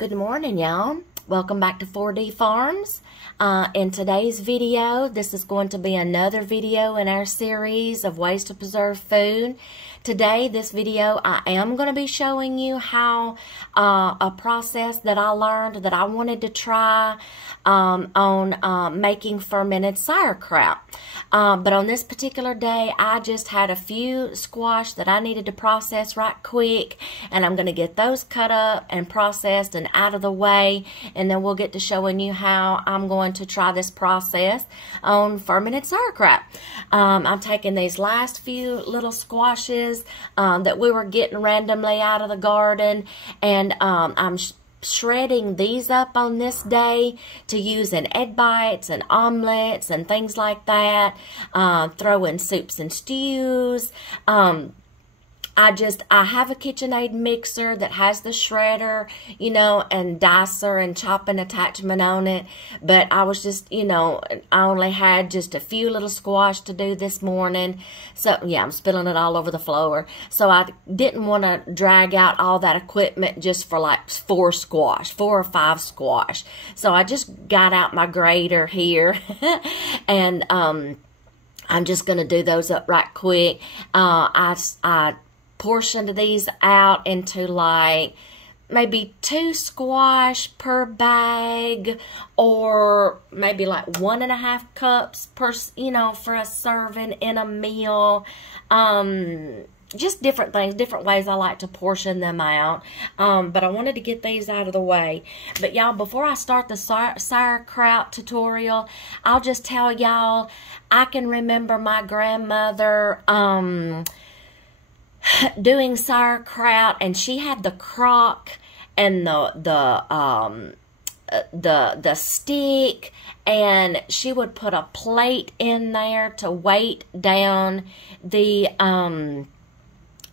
Good morning, y'all. Welcome back to 4D Farms. In today's video, this is going to be another video in our series of ways to preserve food. Today, this video, I am going to be showing you how a process that I learned that I wanted to try on making fermented sauerkraut. But on this particular day, I just had a few squash that I needed to process right quick, and I'm going to get those cut up and processed and out of the way, and then we'll get to showing you how I'm going to try this process on fermented sauerkraut. I'm taking these last few little squashes that we were getting randomly out of the garden, and I'm shredding these up on this day to use in egg bites and omelets and things like that, throw in soups and stews. I have a KitchenAid mixer that has the shredder, you know, and dicer and chopping attachment on it. But I was just, you know, I only had just a few little squash to do this morning. So, yeah, I'm spilling it all over the floor. So I didn't want to drag out all that equipment just for like 4 or 5 squash. So I just got out my grater here and I'm just going to do those up right quick. I portioned these out into like maybe 2 squash per bag, or maybe like 1.5 cups per, you know, for a serving in a meal. Just different things, different ways I like to portion them out. But I wanted to get these out of the way. But y'all, before I start the sauerkraut tutorial, I'll just tell y'all, I can remember my grandmother doing sauerkraut, and she had the crock and the stick, and she would put a plate in there to weight down the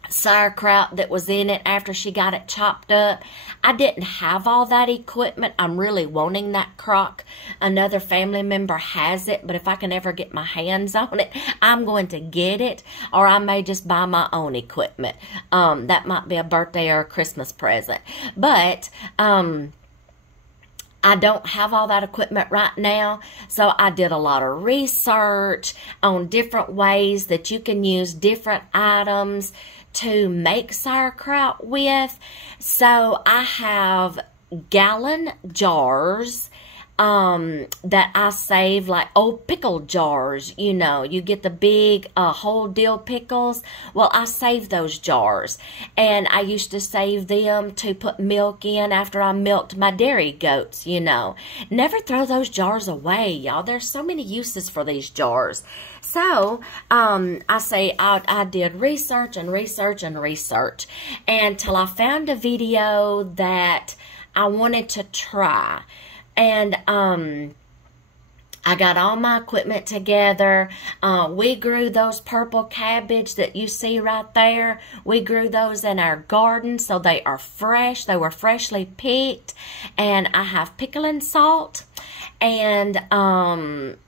sauerkraut that was in it after she got it chopped up. I didn't have all that equipment. I'm really wanting that crock. Another family member has it, but if I can ever get my hands on it, I'm going to get it, or I may just buy my own equipment. That might be a birthday or a Christmas present. But I don't have all that equipment right now, so I did a lot of research on different ways that you can use different items to make sauerkraut with. So I have gallon jars that I save, like old pickle jars. You know, you get the big whole deal pickles. Well, I save those jars, and I used to save them to put milk in after I milked my dairy goats, you know. Never throw those jars away, y'all. There's so many uses for these jars. So, I did research and research and research until I found a video that I wanted to try. And I got all my equipment together. We grew those purple cabbage that you see right there. We grew those in our garden, so they are fresh. They were freshly picked. And I have pickling salt. And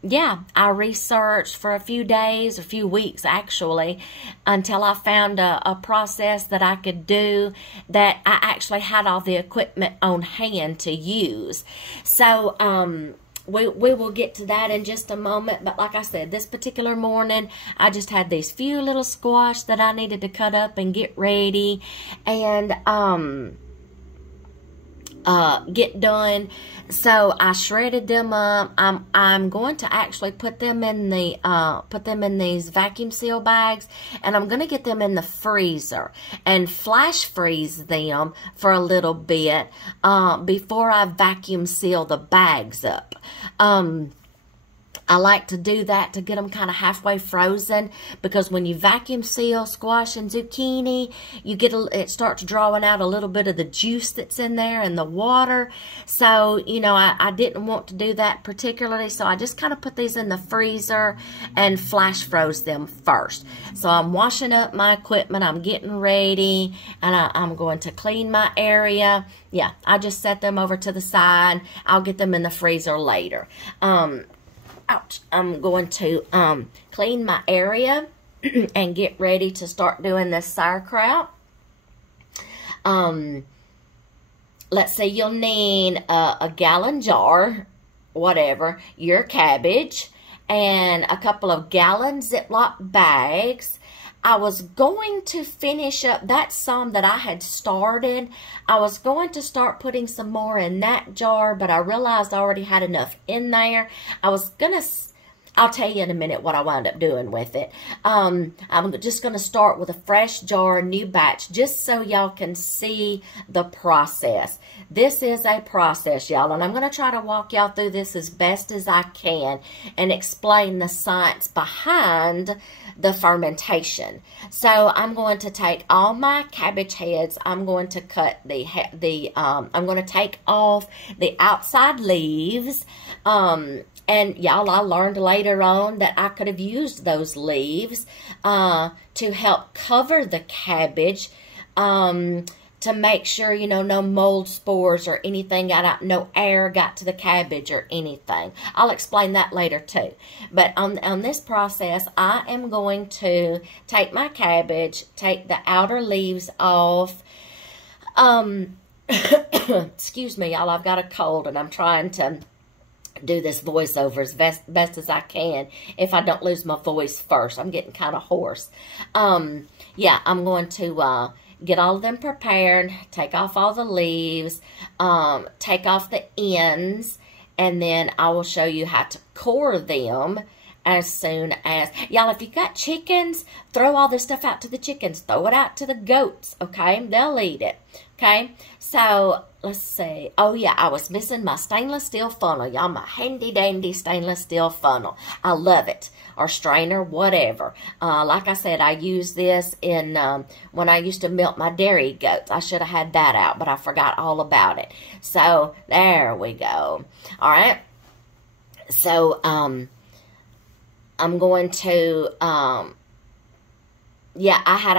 yeah, I researched for a few days, a few weeks actually, until I found a process that I could do that I actually had all the equipment on hand to use. So we will get to that in just a moment. But like I said, this particular morning, I just had these few little squash that I needed to cut up and get ready and get done. So I shredded them up. I'm going to actually put them in these vacuum seal bags, and I'm going to get them in the freezer and flash freeze them for a little bit before I vacuum seal the bags up. I like to do that to get them kind of halfway frozen, because when you vacuum seal squash and zucchini, you get it starts drawing out a little bit of the juice that's in there and the water. So, you know, I didn't want to do that particularly, so I just kind of put these in the freezer and flash froze them first. So I'm washing up my equipment, I'm getting ready, and I'm going to clean my area. Yeah, I just set them over to the side. I'll get them in the freezer later. I'm going to clean my area and get ready to start doing this sauerkraut. let's say you'll need a gallon jar, whatever, your cabbage, and a couple of gallon Ziploc bags. I was going to finish up, that's some that I had started. I was going to start putting some more in that jar, but I realized I already had enough in there. I'll tell you in a minute what I wound up doing with it. I'm just going to start with a fresh jar, new batch, just so y'all can see the process. This is a process, y'all, and I'm going to try to walk y'all through this as best as I can and explain the science behind the fermentation. So I'm going to take all my cabbage heads. I'm going to cut I'm going to take off the outside leaves. And y'all, I learned later on that I could have used those leaves to help cover the cabbage, to make sure, you know, no mold spores or anything got out, no air got to the cabbage or anything. I'll explain that later too. But on this process, I am going to take my cabbage, take the outer leaves off. Excuse me, y'all, I've got a cold and I'm trying to do this voiceover as best as I can if I don't lose my voice first. I'm getting kind of hoarse. Yeah, I'm going to get all of them prepared, take off all the leaves, take off the ends, and then I will show you how to core them as soon as... Y'all, if you got chickens, throw all this stuff out to the chickens. Throw it out to the goats, okay? They'll eat it, okay? So, let's see. Oh, yeah, I was missing my stainless steel funnel. Y'all, my handy-dandy stainless steel funnel. I love it. Or strainer, whatever. Like I said, I use this in when I used to milk my dairy goats. I should have had that out, but I forgot all about it. So, there we go. All right. So, I'm going to, yeah, I had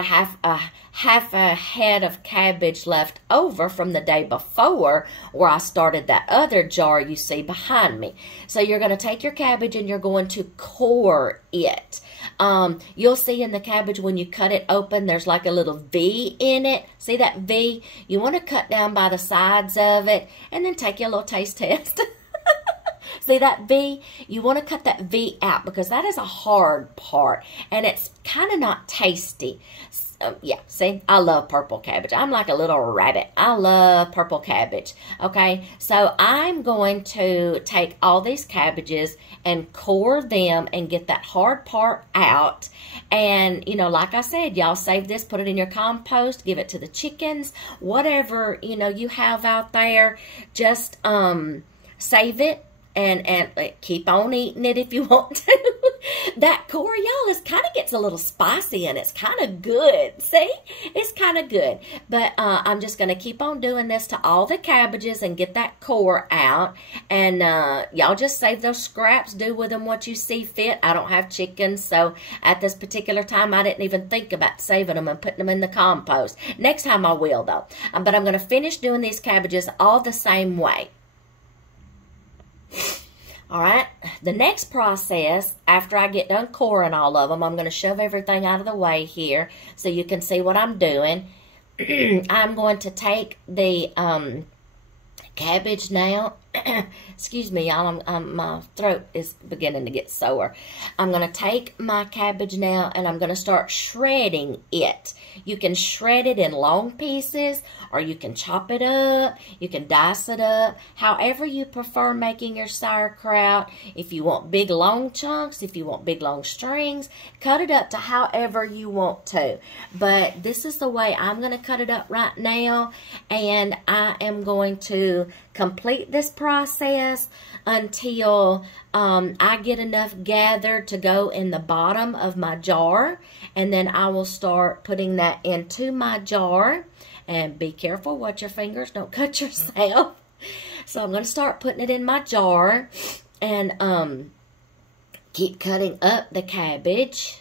half a head of cabbage left over from the day before where I started that other jar you see behind me. So you're going to take your cabbage and you're going to core it. You'll see in the cabbage when you cut it open, there's like a little V in it. See that V? You want to cut down by the sides of it and then take your little taste test. See that V? You want to cut that V out because that is a hard part and it's kind of not tasty. Yeah, see, I love purple cabbage. I'm like a little rabbit. I love purple cabbage. Okay, so I'm going to take all these cabbages and core them and get that hard part out. And, you know, like I said, y'all save this, put it in your compost, give it to the chickens, whatever, you know, you have out there. Just save it. And keep on eating it if you want to. That core, y'all, kind of gets a little spicy and it's kind of good. See? It's kind of good. But I'm just going to keep on doing this to all the cabbages and get that core out. And y'all just save those scraps. Do with them what you see fit. I don't have chickens, so at this particular time, I didn't even think about saving them and putting them in the compost. Next time I will, though. But I'm going to finish doing these cabbages all the same way. All right, the next process, after I get done coring all of them, I'm going to shove everything out of the way here so you can see what I'm doing. I'm going to take the cabbage now. Excuse me, y'all, my throat is beginning to get sore. I'm going to take my cabbage now and I'm going to start shredding it. You can shred it in long pieces or you can chop it up. You can dice it up. However you prefer making your sauerkraut. If you want big long chunks, if you want big long strings, cut it up to however you want to. But this is the way I'm going to cut it up right now. And I am going to complete this process until I get enough gathered to go in the bottom of my jar, and then I will start putting that into my jar. And be careful, watch your fingers, don't cut yourself. So I'm going to start putting it in my jar and keep cutting up the cabbage.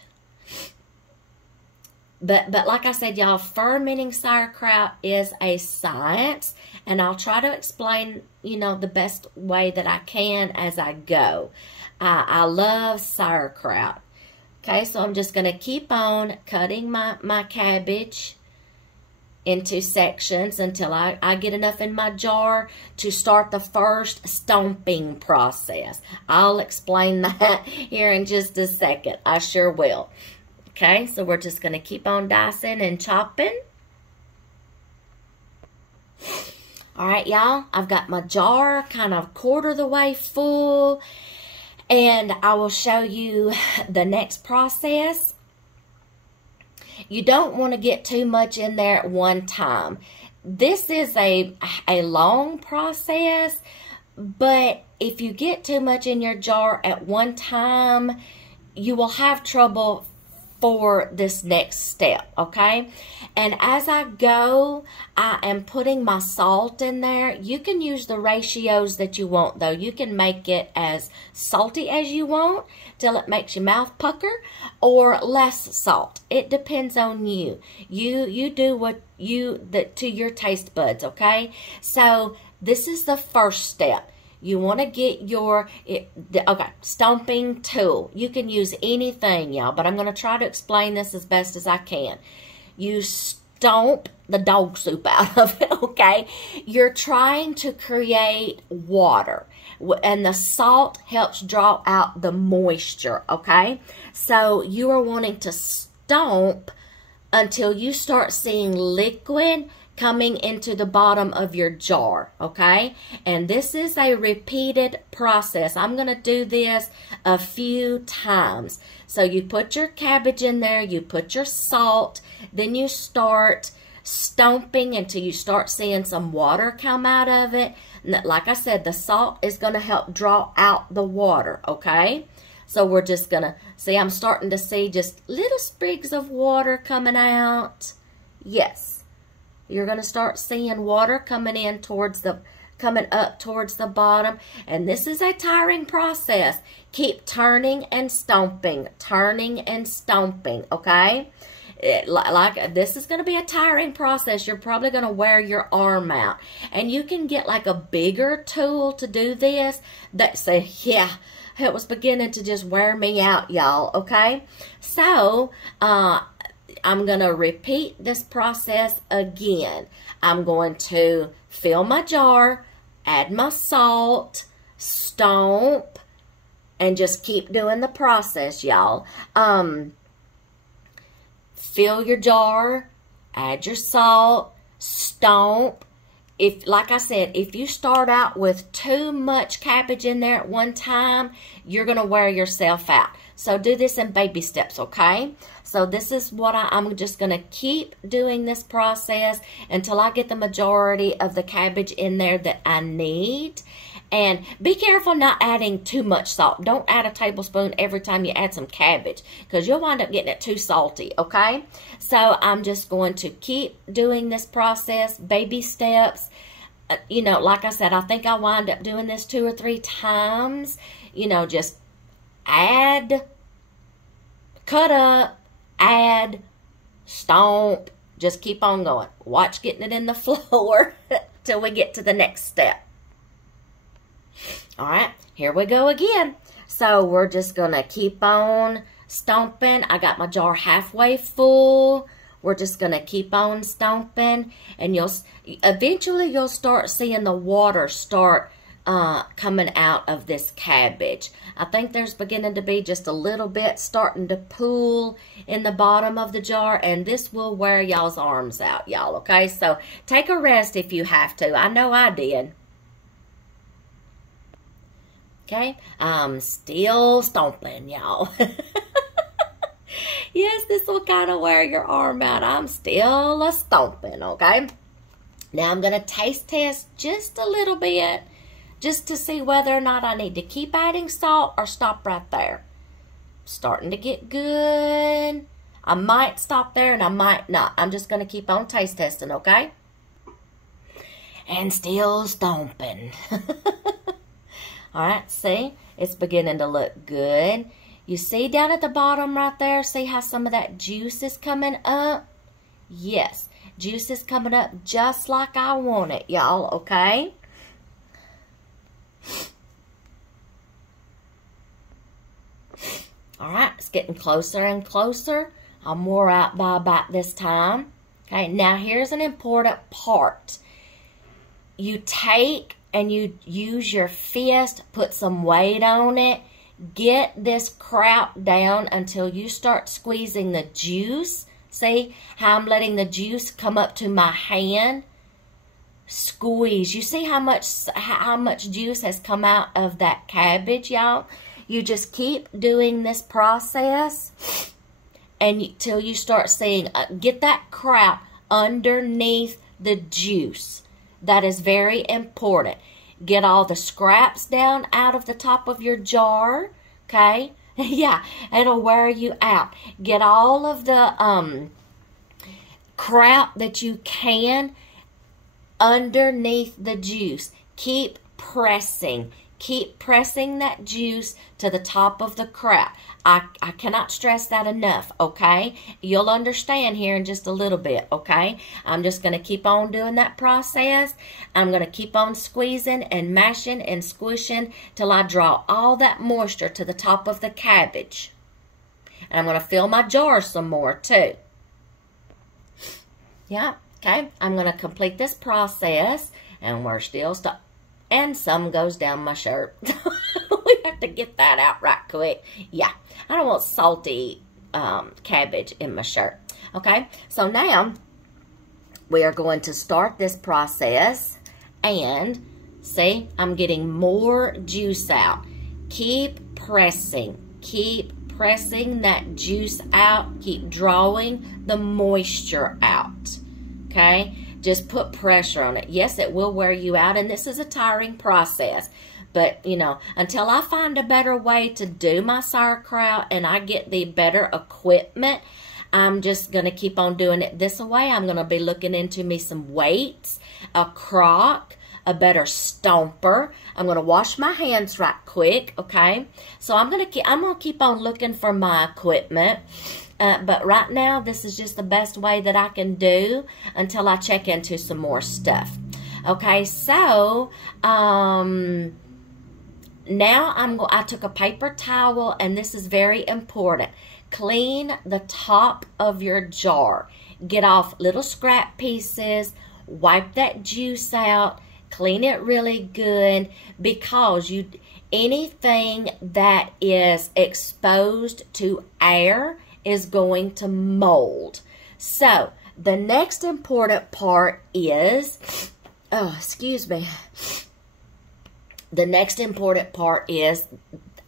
But like I said, y'all, fermenting sauerkraut is a science, and I'll try to explain, you know, the best way that I can as I go. I love sauerkraut. Okay, so I'm just going to keep on cutting my cabbage into sections until I get enough in my jar to start the first stomping process. I'll explain that here in just a second. I sure will. Okay, so we're just going to keep on dicing and chopping. All right, y'all, I've got my jar kind of quarter the way full, and I will show you the next process. You don't want to get too much in there at one time. This is a long process, but if you get too much in your jar at one time, you will have trouble for this next step, okay? And as I go, I am putting my salt in there. You can use the ratios that you want, though. You can make it as salty as you want till it makes your mouth pucker, or less salt. It depends on you. You do what to your taste buds, okay? So this is the first step. You want to get your, stomping tool. You can use anything, y'all, but I'm going to try to explain this as best as I can. You stomp the dog soup out of it, okay? You're trying to create water, and the salt helps draw out the moisture, okay? So you are wanting to stomp until you start seeing liquid coming into the bottom of your jar, okay? And this is a repeated process. I'm going to do this a few times. So you put your cabbage in there, you put your salt, then you start stomping until you start seeing some water come out of it. And like I said, the salt is going to help draw out the water, okay? So we're just going to, see, I'm starting to see just little sprigs of water coming out. Yes. You're going to start seeing water coming up towards the bottom. And this is a tiring process. Keep turning and stomping, okay? This is going to be a tiring process. You're probably going to wear your arm out. And you can get like a bigger tool to do this. Yeah, it was beginning to just wear me out, y'all, okay? So, I'm going to repeat this process again. I'm going to fill my jar, add my salt, stomp, and just keep doing the process, y'all. Fill your jar, add your salt, stomp. Like I said, if you start out with too much cabbage in there at one time, you're going to wear yourself out. So do this in baby steps, okay? So this is what I'm just going to keep doing this process until I get the majority of the cabbage in there that I need. And be careful not adding too much salt. Don't add a tablespoon every time you add some cabbage, because you'll wind up getting it too salty, okay? So I'm just going to keep doing this process, baby steps. You know, like I said, I think I'll wind up doing this 2 or 3 times. You know, just add, cut up, add, stomp. Just keep on going. Watch getting it in the floor till we get to the next step. All right, here we go again. So we're just going to keep on stomping. I got my jar halfway full. We're just going to keep on stomping. And eventually you'll start seeing the water start coming out of this cabbage. I think there's beginning to be just a little bit starting to pool in the bottom of the jar. And this will wear y'all's arms out, y'all, okay? So take a rest if you have to. I know I did. Okay, I'm still stomping, y'all. Yes, this will kind of wear your arm out. I'm still a stomping, okay? Now I'm going to taste test just a little bit, just to see whether or not I need to keep adding salt or stop right there. Starting to get good. I might stop there and I might not. I'm just going to keep on taste testing, okay? And still stomping. All right, see? It's beginning to look good. You see down at the bottom right there, see how some of that juice is coming up? Yes, juice is coming up just like I want it, y'all, okay? All right, it's getting closer and closer. I'm more out by about this time. Okay, now here's an important part. You take and you use your fist, put some weight on it, get this kraut down until you start squeezing the juice. See how I'm letting the juice come up to my hand? Squeeze. You see how much juice has come out of that cabbage, y'all? You just keep doing this process until you start seeing, get that kraut underneath the juice. That is very important. Get all the scraps down out of the top of your jar, okay? Yeah, it'll wear you out. Get all of the kraut that you can underneath the juice. Keep pressing. Keep pressing that juice to the top of the kraut. I cannot stress that enough, okay? You'll understand here in just a little bit, okay? I'm just going to keep on doing that process. I'm going to keep on squeezing and mashing and squishing till I draw all that moisture to the top of the cabbage. And I'm going to fill my jar some more too. Yeah, okay? I'm going to complete this process, and we're still stuck. And some goes down my shirt. We have to get that out right quick. Yeah, I don't want salty cabbage in my shirt. Okay, so now we are going to start this process. And see, I'm getting more juice out. Keep pressing. Keep pressing that juice out. Keep drawing the moisture out. Okay? Just put pressure on it. Yes, it will wear you out, and this is a tiring process. But, you know, until I find a better way to do my sauerkraut and I get the better equipment, I'm just going to keep on doing it this way. I'm going to be looking into me some weights, a crock, a better stomper. I'm going to wash my hands right quick, okay? So I'm going to keep on looking for my equipment. But right now, this is just the best way that I can do until I check into some more stuff. Okay, so now I took a paper towel, and this is very important. Clean the top of your jar. Get off little scrap pieces. Wipe that juice out. Clean it really good, because anything that is exposed to air is going to mold. So the next important part is, the next important part is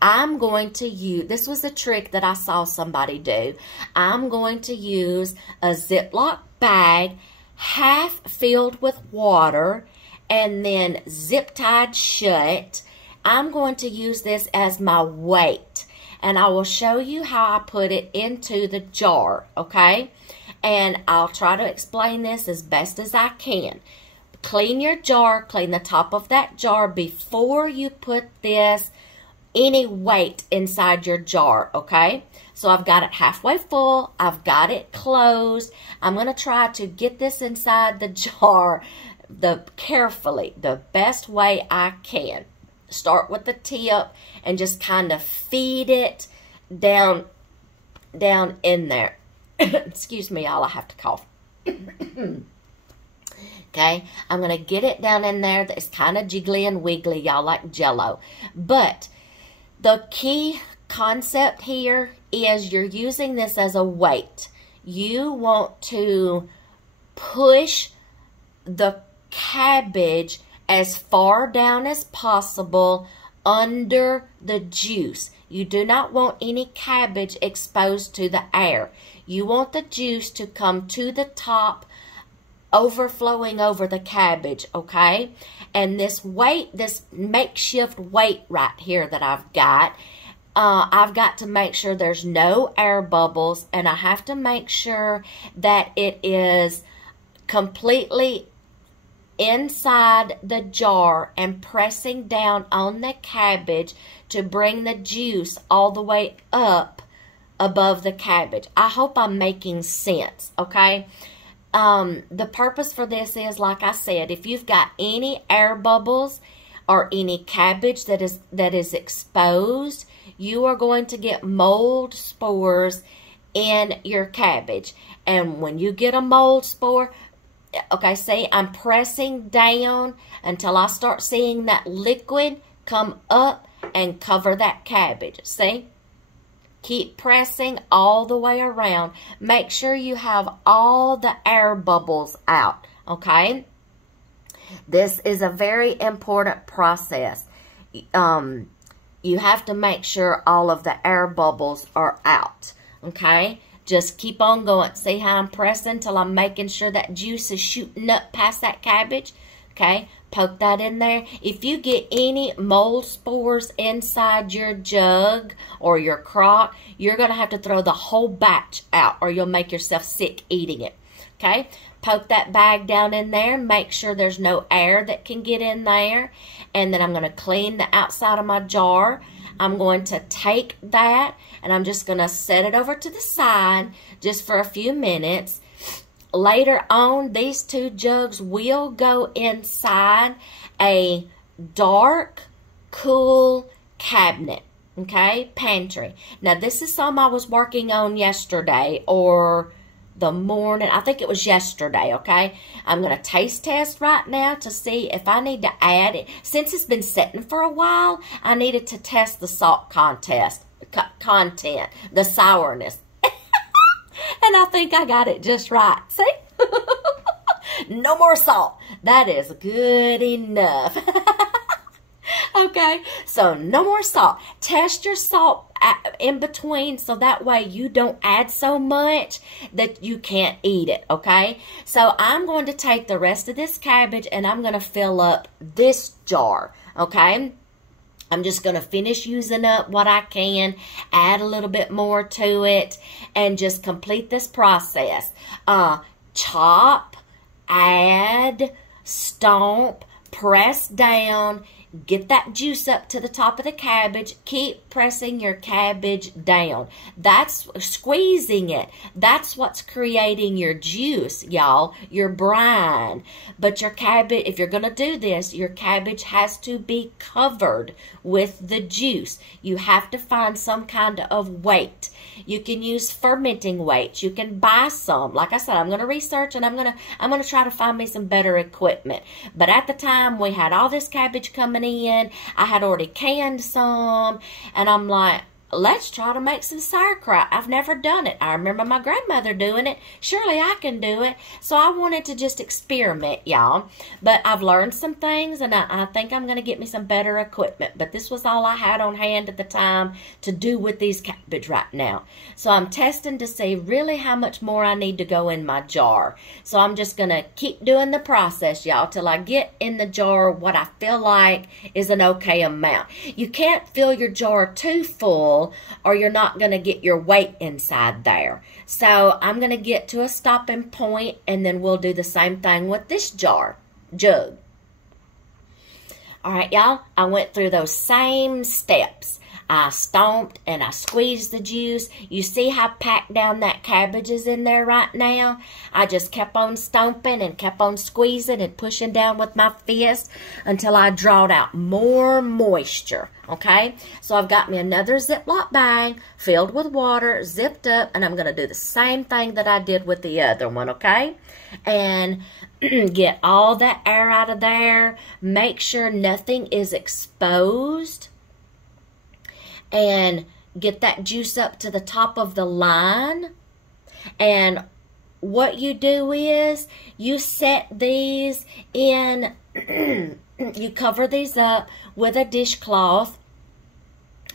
I'm going to use, this was a trick that I saw somebody do. I'm going to use a Ziploc bag half filled with water and then zip tied shut. I'm going to use this as my weight. And I will show you how I put it into the jar, okay? And I'll try to explain this as best as I can. Clean your jar, clean the top of that jar before you put any weight inside your jar, okay? So I've got it halfway full. I've got it closed. I'm going to try to get this inside the jar carefully, the best way I can. Start with the tip and just kind of feed it down in there. Excuse me, y'all, I have to cough. Okay, I'm going to get it down in there. It's kind of jiggly and wiggly, y'all, like Jell-O. But the key concept here is you're using this as a weight. You want to push the cabbage as far down as possible under the juice. You do not want any cabbage exposed to the air. You want the juice to come to the top, overflowing over the cabbage, okay? And this weight, this makeshift weight right here that I've got to make sure there's no air bubbles, and I have to make sure that it is completely inside the jar and pressing down on the cabbage to bring the juice all the way up above the cabbage. I hope I'm making sense, okay? The purpose for this is, like I said, if you've got any air bubbles or any cabbage that is exposed, you are going to get mold spores in your cabbage. And when you get a mold spore, okay, see, I'm pressing down until I start seeing that liquid come up and cover that cabbage. See? Keep pressing all the way around. Make sure you have all the air bubbles out, okay? This is a very important process. You have to make sure all of the air bubbles are out, okay? Just keep on going. See how I'm pressing till I'm making sure that juice is shooting up past that cabbage, okay? Poke that in there. If you get any mold spores inside your jug or your crock, you're going to have to throw the whole batch out or you'll make yourself sick eating it, okay? Poke that bag down in there. Make sure there's no air that can get in there. And then I'm going to clean the outside of my jar. I'm going to take that and I'm just going to set it over to the side just for a few minutes. Later on, these two jugs will go inside a dark, cool cabinet, okay, pantry. Now, this is something I was working on yesterday or the morning. I think it was yesterday, okay? I'm going to taste test right now to see if I need to add it. Since it's been sitting for a while, I needed to test the salt content, the sourness. And I think I got it just right. See? No more salt. That is good enough. Okay, so no more salt. Test your salt in between so that way you don't add so much that you can't eat it, okay? So I'm going to take the rest of this cabbage and I'm going to fill up this jar, okay? I'm just going to finish using up what I can, add a little bit more to it, and just complete this process. Chop, add, stomp, press down, get that juice up to the top of the cabbage. Keep pressing your cabbage down. That's squeezing it. That's what's creating your juice, y'all, your brine. But your cabbage, if you're going to do this, your cabbage has to be covered with the juice. You have to find some kind of weight. You can use fermenting weights. You can buy some. Like I said, I'm going to research and I'm going to try to find me some better equipment. But at the time, we had all this cabbage coming in. I had already canned some. And I'm like, let's try to make some sauerkraut. I've never done it. I remember my grandmother doing it. Surely I can do it. So I wanted to just experiment, y'all. But I've learned some things, and I think I'm going to get me some better equipment. But this was all I had on hand at the time to do with these cabbage right now. So I'm testing to see really how much more I need to go in my jar. So I'm just going to keep doing the process, y'all, till I get in the jar what I feel like is an okay amount. You can't fill your jar too full, or you're not going to get your weight inside there. So I'm going to get to a stopping point, and then we'll do the same thing with this jug. All right, y'all, I went through those same steps. I stomped and I squeezed the juice. You see how packed down that cabbage is in there right now? I just kept on stomping and kept on squeezing and pushing down with my fist until I drawed out more moisture, okay? So I've got me another Ziploc bag filled with water, zipped up, and I'm going to do the same thing that I did with the other one, okay? And get all that air out of there. Make sure nothing is exposed. And get that juice up to the top of the line. And what you do is you set these in, you cover these up with a dishcloth.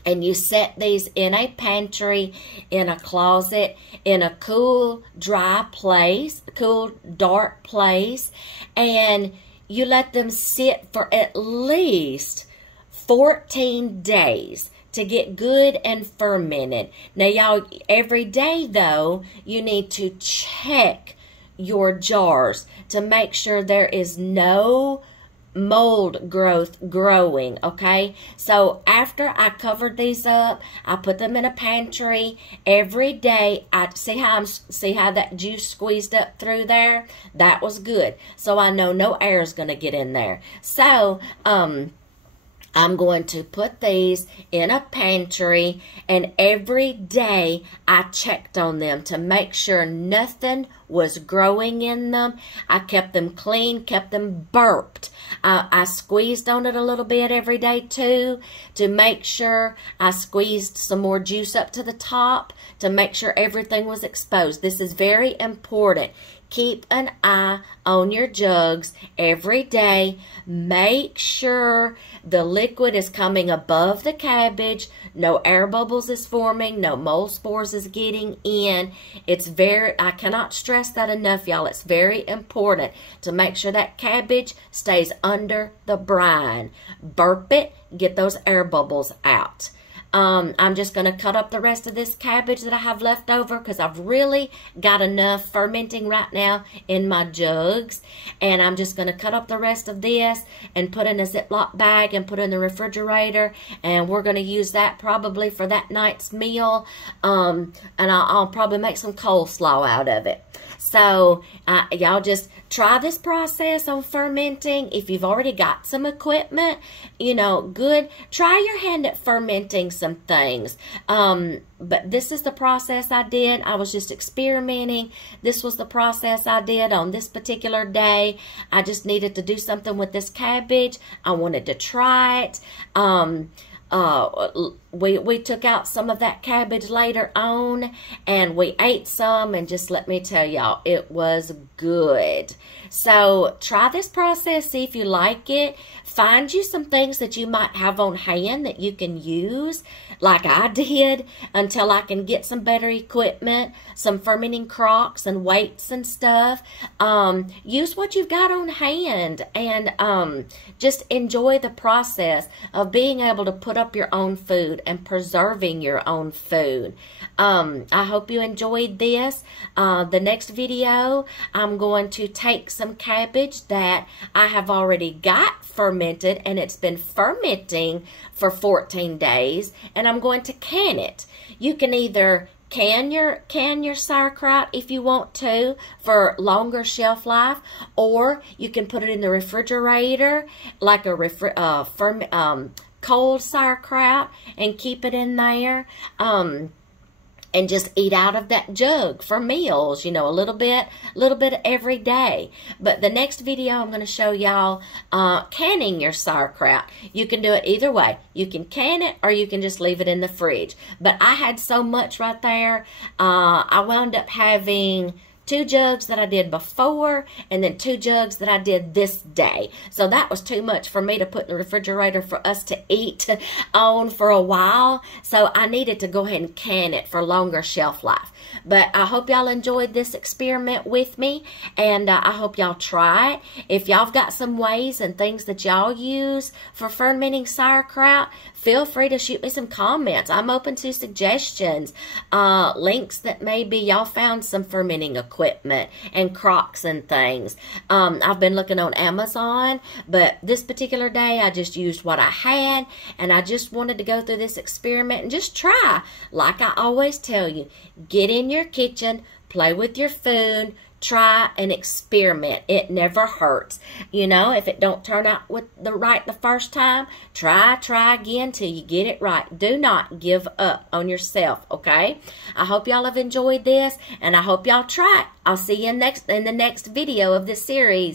And you set these in a pantry, in a closet, in a cool, dry place, cool, dark place. And you let them sit for at least 14 days. To get good and fermented. Now, y'all, every day, though, you need to check your jars to make sure there is no mold growth growing, okay? So, after I covered these up, I put them in a pantry. Every day, I see how that juice squeezed up through there? That was good. So, I know no air is going to get in there. So, I'm going to put these in a pantry, and every day I checked on them to make sure nothing was growing in them. I kept them clean, kept them burped. I squeezed on it a little bit every day too, to make sure I squeezed some more juice up to the top to make sure everything was exposed. This is very important. Keep an eye on your jugs every day. Make sure the liquid is coming above the cabbage. No air bubbles is forming. No mold spores is getting in. I cannot stress that enough, y'all. It's very important to make sure that cabbage stays under the brine. Burp it. Get those air bubbles out. I'm just going to cut up the rest of this cabbage that I have left over because I've really got enough fermenting right now in my jugs. And I'm just going to cut up the rest of this and put in a Ziploc bag and put in the refrigerator. And we're going to use that probably for that night's meal. And I'll probably make some coleslaw out of it. So y'all just try this process on fermenting. If you've already got some equipment, you know, good. Try your hand at fermenting some things. But this is the process I did. I was just experimenting. This was the process I did on this particular day. I just needed to do something with this cabbage. I wanted to try it. We took out some of that cabbage later on, and we ate some, and just let me tell y'all, it was good. So try this process, see if you like it. Find you some things that you might have on hand that you can use, like I did, until I can get some better equipment, some fermenting crocks and weights and stuff. Use what you've got on hand, and just enjoy the process of being able to put up your own food and preserving your own food. I hope you enjoyed this. The next video, I'm going to take some cabbage that I have already got fermented, and it's been fermenting for 14 days, and I'm going to can it. You can either can your sauerkraut if you want to for longer shelf life, or you can put it in the refrigerator like a cold sauerkraut and keep it in there. And just eat out of that jug for meals, you know, a little bit every day. But the next video, I'm going to show y'all canning your sauerkraut. You can do it either way. You can can it, or you can just leave it in the fridge. But I had so much right there, I wound up having 2 jugs that I did before, and then 2 jugs that I did this day. So that was too much for me to put in the refrigerator for us to eat on for a while. So I needed to go ahead and can it for longer shelf life. But I hope y'all enjoyed this experiment with me, and I hope y'all try it. If y'all have got some ways and things that y'all use for fermenting sauerkraut, feel free to shoot me some comments. I'm open to suggestions, links that maybe y'all found some fermenting equipment and crocks and things. I've been looking on Amazon, but this particular day I just used what I had, and I just wanted to go through this experiment and just try. Like I always tell you, get in your kitchen, play with your food, try and experiment. It never hurts. You know, if it don't turn out right the first time, try again till you get it right. Do not give up on yourself, okay? I hope y'all have enjoyed this, and I hope y'all try it. I'll see you in the next video of this series.